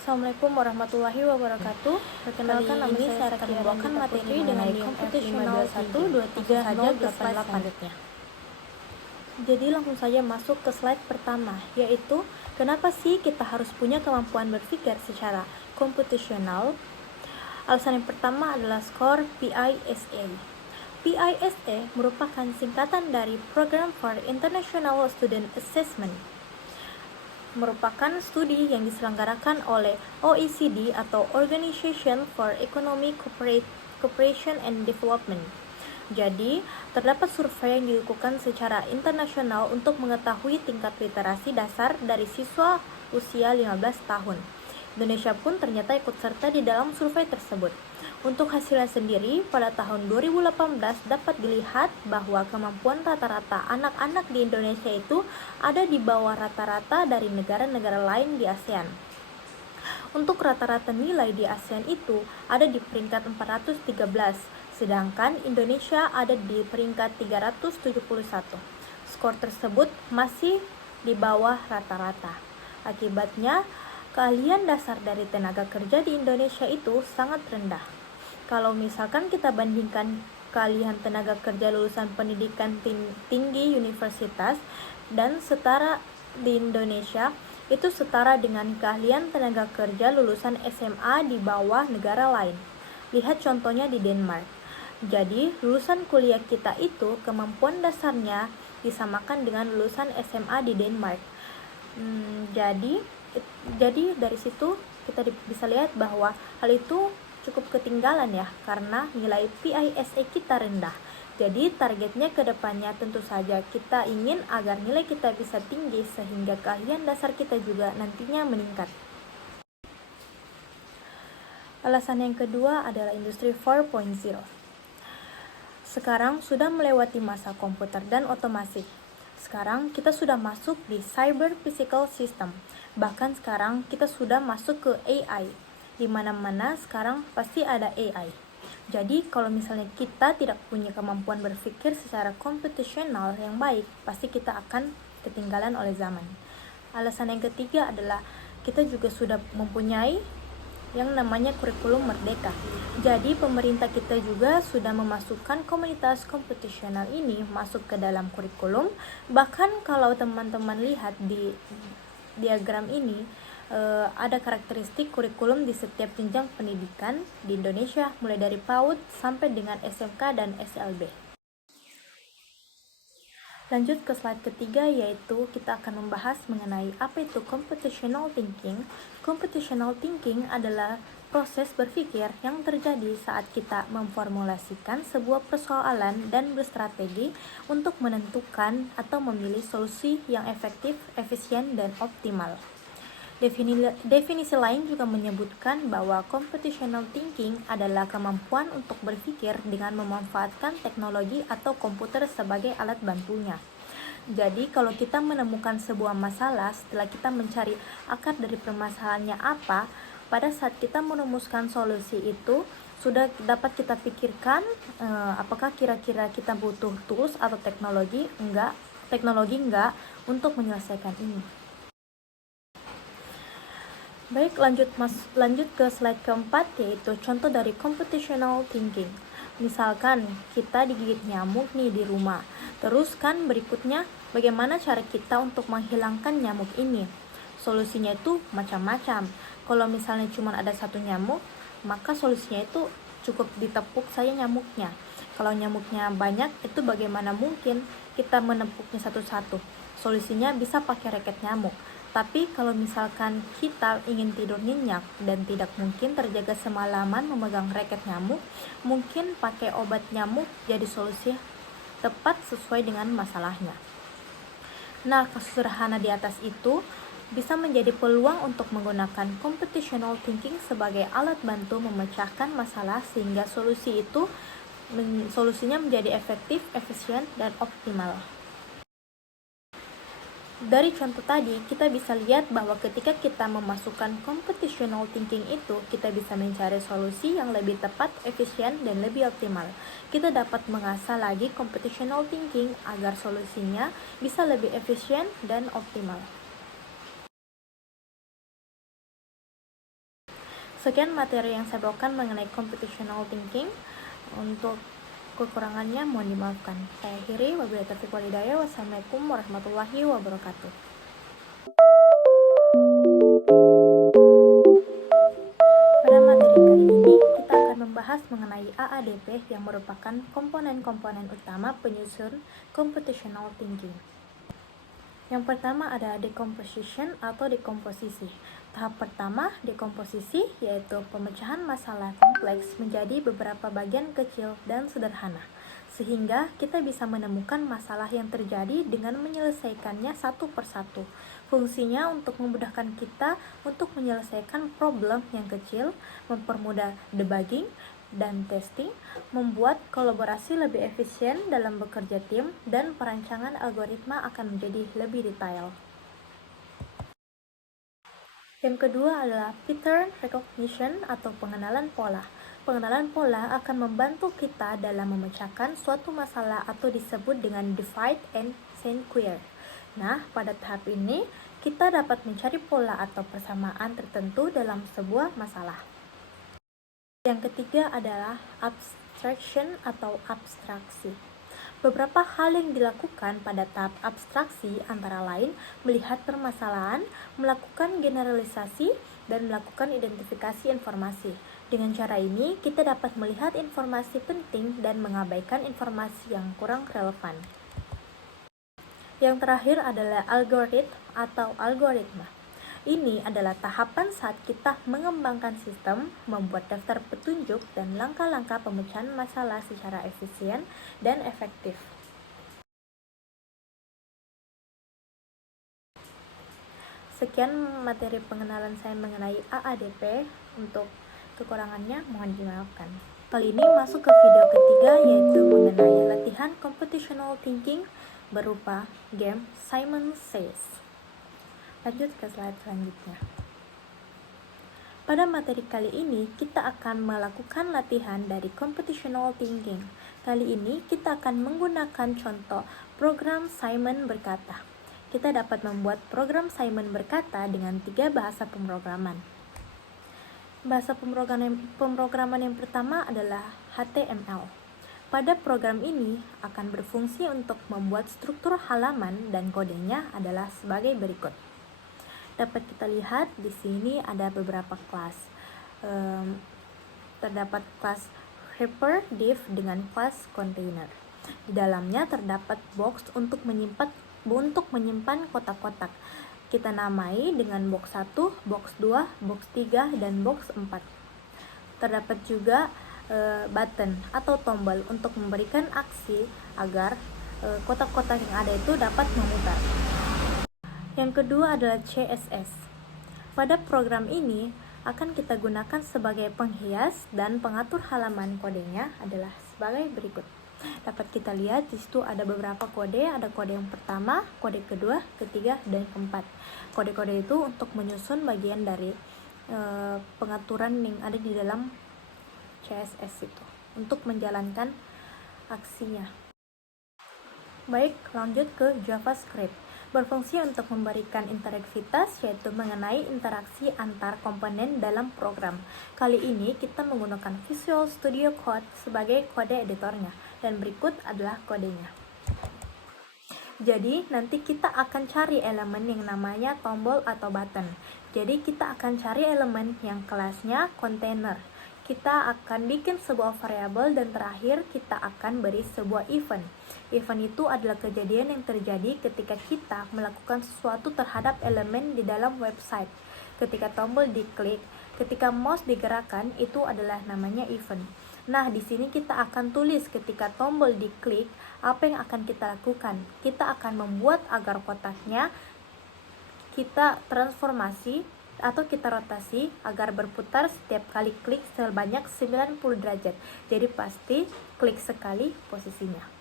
Assalamualaikum warahmatullahi wabarakatuh. Perkenalkan, nama saya akan membawakan materi dengan Computational 1230888. Jadi langsung saja masuk ke slide pertama, yaitu kenapa sih kita harus punya kemampuan berpikir secara computational. Alasan yang pertama adalah skor PISA. PISA merupakan singkatan dari Program for International Student Assessment, merupakan studi yang diselenggarakan oleh OECD atau Organization for Economic Cooperation and Development. Jadi, terdapat survei yang dilakukan secara internasional untuk mengetahui tingkat literasi dasar dari siswa usia 15 tahun. Indonesia pun ternyata ikut serta di dalam survei tersebut. Untuk hasilnya sendiri, pada tahun 2018 dapat dilihat bahwa kemampuan rata-rata anak-anak di Indonesia itu ada di bawah rata-rata dari negara-negara lain di ASEAN. Untuk rata-rata nilai di ASEAN itu ada di peringkat 413, sedangkan Indonesia ada di peringkat 371. Skor tersebut masih di bawah rata-rata. Akibatnya, keahlian dasar dari tenaga kerja di Indonesia itu sangat rendah. Kalau misalkan kita bandingkan keahlian tenaga kerja lulusan pendidikan tinggi universitas dan setara di Indonesia, itu setara dengan keahlian tenaga kerja lulusan SMA di bawah negara lain. Lihat contohnya di Denmark. Jadi, lulusan kuliah kita itu kemampuan dasarnya disamakan dengan lulusan SMA di Denmark. Jadi dari situ kita bisa lihat bahwa hal itu cukup ketinggalan ya, karena nilai PISA kita rendah. Jadi targetnya ke depannya tentu saja kita ingin agar nilai kita bisa tinggi sehingga keahlian dasar kita juga nantinya meningkat. Alasan yang kedua adalah Industri 4.0. Sekarang sudah melewati masa komputer dan otomasi. Sekarang kita sudah masuk di cyber physical system. Bahkan sekarang kita sudah masuk ke AI. Di mana-mana sekarang pasti ada AI. Jadi kalau misalnya kita tidak punya kemampuan berpikir secara computational yang baik, pasti kita akan ketinggalan oleh zaman. Alasan yang ketiga adalah kita juga sudah mempunyai yang namanya kurikulum merdeka. Jadi pemerintah kita juga sudah memasukkan komunitas computational ini masuk ke dalam kurikulum. Bahkan kalau teman-teman lihat di diagram ini, ada karakteristik kurikulum di setiap jenjang pendidikan di Indonesia, mulai dari PAUD sampai dengan SMK dan SLB. Lanjut ke slide ketiga, yaitu kita akan membahas mengenai apa itu computational thinking. Computational thinking adalah proses berpikir yang terjadi saat kita memformulasikan sebuah persoalan dan berstrategi untuk menentukan atau memilih solusi yang efektif, efisien, dan optimal. Definisi lain juga menyebutkan bahwa computational thinking adalah kemampuan untuk berpikir dengan memanfaatkan teknologi atau komputer sebagai alat bantunya. Jadi kalau kita menemukan sebuah masalah, setelah kita mencari akar dari permasalahannya apa, pada saat kita merumuskan solusi itu sudah dapat kita pikirkan apakah kira-kira kita butuh tools atau teknologi enggak untuk menyelesaikan ini. Baik, lanjut ke slide keempat, yaitu contoh dari computational thinking. Misalkan kita digigit nyamuk nih di rumah. Terus kan berikutnya, bagaimana cara kita untuk menghilangkan nyamuk ini? Solusinya itu macam-macam. Kalau misalnya cuma ada satu nyamuk, maka solusinya itu cukup ditepuk saja nyamuknya. Kalau nyamuknya banyak, itu bagaimana mungkin kita menepuknya satu-satu? Solusinya bisa pakai raket nyamuk. Tapi kalau misalkan kita ingin tidur nyenyak dan tidak mungkin terjaga semalaman memegang raket nyamuk, mungkin pakai obat nyamuk jadi solusi tepat sesuai dengan masalahnya. Nah, kasus sederhana di atas itu bisa menjadi peluang untuk menggunakan computational thinking sebagai alat bantu memecahkan masalah sehingga solusinya menjadi efektif, efisien, dan optimal. Dari contoh tadi, kita bisa lihat bahwa ketika kita memasukkan computational thinking itu, kita bisa mencari solusi yang lebih tepat, efisien, dan lebih optimal. Kita dapat mengasah lagi computational thinking agar solusinya bisa lebih efisien dan optimal. Sekian materi yang saya bawakan mengenai computational thinking. Untuk kekurangannya mohon dimaafkan. Saya akhiri, wabillahi taufiq wal hidayah. Wassalamualaikum warahmatullahi wabarakatuh. Pada materi kali ini, kita akan membahas mengenai AADP yang merupakan komponen-komponen utama penyusun computational thinking. Yang pertama ada decomposition atau dekomposisi. Tahap pertama, dekomposisi, yaitu pemecahan masalah kompleks menjadi beberapa bagian kecil dan sederhana, sehingga kita bisa menemukan masalah yang terjadi dengan menyelesaikannya satu persatu. Fungsinya untuk memudahkan kita untuk menyelesaikan problem yang kecil, mempermudah debugging dan testing, membuat kolaborasi lebih efisien dalam bekerja tim, dan perancangan algoritma akan menjadi lebih detail. Yang kedua adalah pattern recognition atau pengenalan pola. Pengenalan pola akan membantu kita dalam memecahkan suatu masalah atau disebut dengan divide and conquer. Nah, pada tahap ini, kita dapat mencari pola atau persamaan tertentu dalam sebuah masalah. Yang ketiga adalah abstraction atau abstraksi. Beberapa hal yang dilakukan pada tahap abstraksi antara lain melihat permasalahan, melakukan generalisasi, dan melakukan identifikasi informasi. Dengan cara ini, kita dapat melihat informasi penting dan mengabaikan informasi yang kurang relevan. Yang terakhir adalah algoritma. Ini adalah tahapan saat kita mengembangkan sistem, membuat daftar petunjuk, dan langkah-langkah pemecahan masalah secara efisien dan efektif. Sekian materi pengenalan saya mengenai AADP. Untuk kekurangannya mohon dimaafkan. Kali ini masuk ke video ketiga, yaitu mengenai latihan computational thinking berupa game Simon Says. Lanjut ke slide selanjutnya. Pada materi kali ini, kita akan melakukan latihan dari computational thinking. Kali ini, kita akan menggunakan contoh program Simon berkata. Kita dapat membuat program Simon berkata dengan 3 bahasa pemrograman. Bahasa pemrograman yang pertama adalah HTML. Pada program ini akan berfungsi untuk membuat struktur halaman dan kodenya adalah sebagai berikut. Dapat kita lihat di sini ada beberapa kelas. Terdapat kelas helper div dengan kelas container. Di dalamnya terdapat box untuk menyimpan kotak-kotak. Kita namai dengan box 1, box 2, box 3, dan box 4. Terdapat juga button atau tombol untuk memberikan aksi agar kotak-kotak yang ada itu dapat memutar. Yang kedua adalah CSS. Pada program ini akan kita gunakan sebagai penghias dan pengatur halaman kodenya adalah sebagai berikut. Dapat kita lihat di situ ada beberapa kode, ada kode yang pertama, kode kedua, ketiga, dan keempat. Kode-kode itu untuk menyusun bagian dari pengaturan yang ada di dalam CSS itu untuk menjalankan aksinya. Baik, lanjut ke JavaScript. Berfungsi untuk memberikan interaktivitas, yaitu mengenai interaksi antar komponen dalam program. Kali ini kita menggunakan Visual Studio Code sebagai kode editornya, dan berikut adalah kodenya. Jadi nanti kita akan cari elemen yang namanya tombol atau button. Jadi kita akan cari elemen yang kelasnya container. Kita akan bikin sebuah variabel dan terakhir kita akan beri sebuah event. Event itu adalah kejadian yang terjadi ketika kita melakukan sesuatu terhadap elemen di dalam website. Ketika tombol diklik, ketika mouse digerakkan, itu adalah namanya event. Nah, di sini kita akan tulis ketika tombol diklik, apa yang akan kita lakukan. Kita akan membuat agar kotaknya kita transformasi atau kita rotasi agar berputar setiap kali klik sebanyak 90 derajat. Jadi pasti klik sekali posisinya.